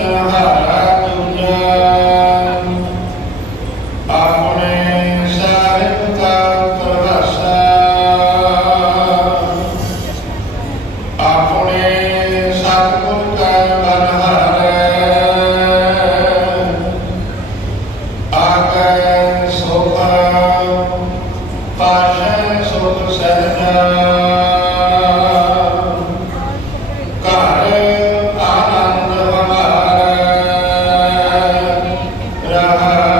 Yeah. Ah.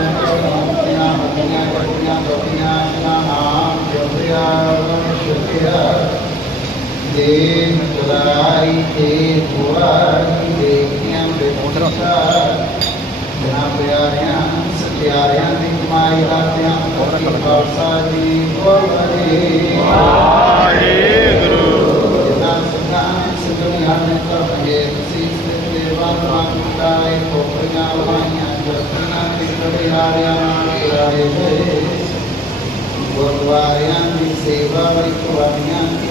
Guardián, dice, va a haber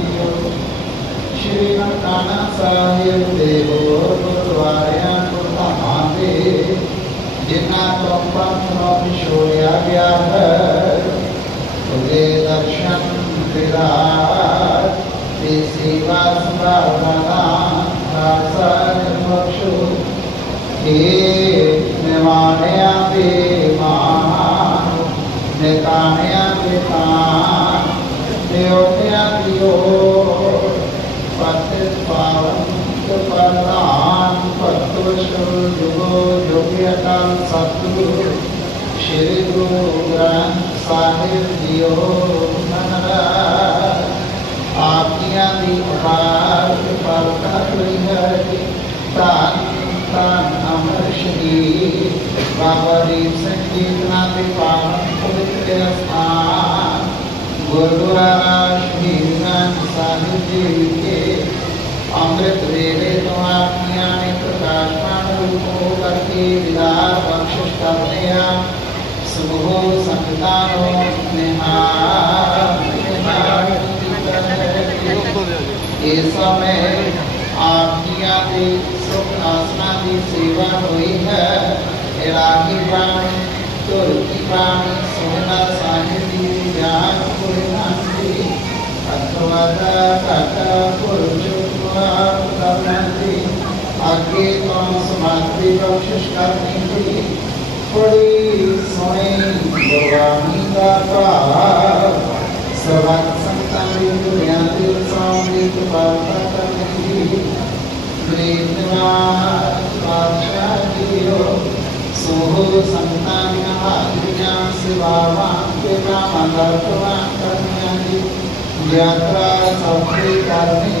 साहेब देवो गुरुद्वाऱ्या माते जिना तो पंथों छोड़िया गया है दर्शन विराट सेवा स्मरणा रासन बक्षु हे श्री गुरु ग्रंथ साहिब जियो आपकिया दी श्री बाबा दीप सिंह जी ना दे गुरुद्वारा श्री ग्रंथ साहिब जी के अमृत वेदे तमात्मयामि प्रकाशमानरूपो कर्ति विदार वक्षस्तवनया सुभो संविधानो ये समय आपकी आदि सुख आसना की सेवा हुई है प्राणी तुर्की प्राणी सोना ज्ञान अथवा करण्याची आगे कौन समाधि कोशिश करने के लिए थोड़ी समय भगवानी का पाप सर्वात संतान दुनिया के सामने की वार्ता करने की प्रेमवान बादशाह की हो सोह संतान दुनिया सेवा के काम अर्पण करने की यात्रा सबके करने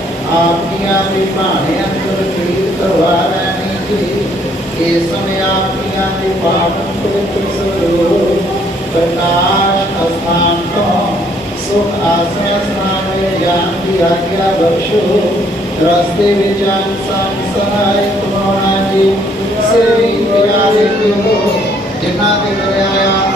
ਬੜੀ ਸੋਹਣੀ ਗੁਰਬਾਣੀ ਦਾ ਭਾਵ ਸਰਬੱਤ ਸੰਤਾਂ ਦੀ ਦੁਨੀਆ ਦੇ ਸਾਹਮਣੇ ਕਿਰਪਾਲਤਾ ਕਰਨੀ ਦੀ ਪ੍ਰੀਤਵਾਨ ਪਾਤਸ਼ਾਹ ਜੀਓ ਸੋਹ ਸੰਤਾਂ ਦੀਆਂ ਹਾਜ਼ਰੀਆਂ ਸੇਵਾਵਾਂ ਤੇ ਨਾਮ ਅਰਪਣਾ ਕਰਨੀਆਂ ਦੀ ਯਾਤਰਾ ਸਫਲੀ ਕਰਨੀ ਦਰਾ ਸਿੱਖੀ ਸਿੱਖੋਸਾ ਨਾਮ ਦਾ ਵਿਦਾਨ ਬਖਸ਼ਿਸ਼ ਕਰਦੇ ਹੋਏ ਸ਼ੋਭ ਪਾਵਨਾ ਗੁਰਮਤਿ ਅਨੁਸਾਰ ਦੂਤ ਕਰਨੀਆਂ ਦੀ ਆਪੀਆਂ ਦੇ ਬਾਣਿਆਂ ਤੋਂ ਚਾਰ ਪਹਿਨੇ ਅਨਸੋ ਅਨੰਦ ਸਾਹਿਬ ਦੀ ਹੋਇਆ ਹੈ ਕੋਨਾਨ ਕੋਸ਼ ਪ੍ਰਾਨ ਹੈ ਚਾਰ ਪਹਿਰ ਜੋ ਰਹਿਣ ਆਈ ਹੈ ਆਪੀਆਂ ਦੇ ਬਾਣਿਆਂ ਤੋਂ ਕੀਰ ਕਰਵਾ ਲੈਣੀ ਜੀ ਇਸ ਸਮੇਂ ਆਪੀਆਂ ਦੇ ਪਾਵਨ ਪਵਿੱਤਰ ਸਰੂਪ ਪ੍ਰਕਾਸ਼ ਅਸਥਾਨ ਤੋਂ ਸੁਖ ਆਸਨ ਸਨਾਨ ਵਿੱਚ ਜਾਣ ਦੀ ਆਗਿਆ ਬਖਸ਼ੋ ਰਸਤੇ ਵਿੱਚ ਆਨ ਸੰਸਾਰ ਤੁਮਾਰਾ ਜੀ ਸੇਵੀ ਪਿਆਰੇ ਕੋ ਜਿਨ੍ਹਾਂ ਦੇ ਦਰਿਆਇਆ